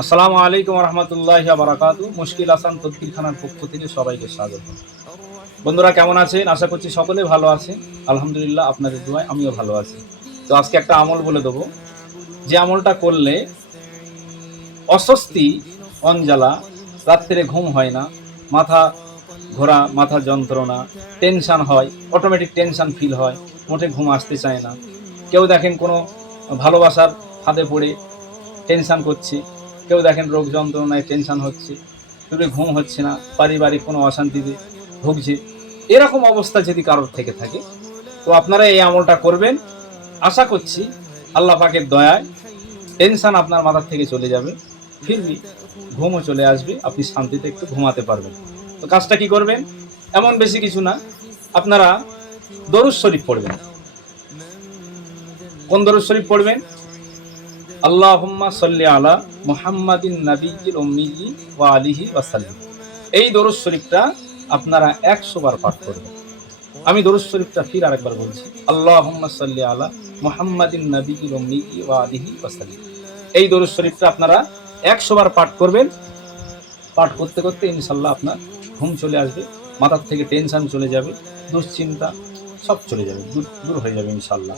আসসালামু আলাইকুম রহমতুল্লাহি ওয়া বারাকাতুহু। মুশকিল হাসান তদবিরখানার পক্ষ থেকে সবাইকে স্বাগত। বন্ধুরা কেমন আছেন? আশা করছি সকলে ভালো আছেন। আলহামদুলিল্লাহ, আপনাদের দোয়ায় আমিও ভালো আছি। তো আজকে একটা আমল বলে দেবো, যে আমলটা করলে অস্বস্তি, অঞ্জালা, রাত্রে ঘুম হয় না, মাথা ঘোরা, মাথা যন্ত্রণা, টেনশান হয়, অটোমেটিক টেনশান ফিল হয়, মোটে ঘুম আসতে চায় না। কেউ দেখেন কোনো ভালোবাসার ফাঁদে পড়ে টেনশান করছে, কেউ দেখেন রোগ যন্ত্রণায় টেনশান হচ্ছে, শুধু ঘুম হচ্ছে না, পারিবারিক কোনো অশান্তিতে ভুগছে। এরকম অবস্থা যদি কারোর থেকে থাকে, তো আপনারা এই আমলটা করবেন। আশা করছি আল্লাহ পাকের দয়ায় টেনশান আপনার মাথার থেকে চলে যাবে, ফিরবি ঘুমও চলে আসবে, আপনি শান্তিতে একটু ঘুমাতে পারবেন। তো কাজটা কি করবেন? এমন বেশি কিছু না, আপনারা দরুদ শরীফ পড়বেন। কোন দরুদ শরীফ পড়বেন? আল্লাহুম্মা সাল্লি আলা মুহাম্মাদিন নাবিয়্যিল উম্মিয়্যি ওয়া আলিহি ওয়া সাল্লাম। এই দরুদ শরীফটা আপনারা 100 বার পাঠ করবেন। আমি দরুদ শরীফটা ফির আরেকবার বলছি, আল্লাহুম্মা সাল্লি আলা মুহাম্মাদিন নাবিয়্যিল উম্মিয়্যি ওয়া আলিহি ওয়া সাল্লাম। এই দরুদ শরীফটা আপনারা 100 বার পাঠ করবেন। পাঠ করতে করতে ইনশাআল্লাহ আপনার ঘুম চলে আসবে, মাথার থেকে টেনশন চলে যাবে, দুশ্চিন্তা সব চলে যাবে, দূর হয়ে যাবে ইনশাআল্লাহ।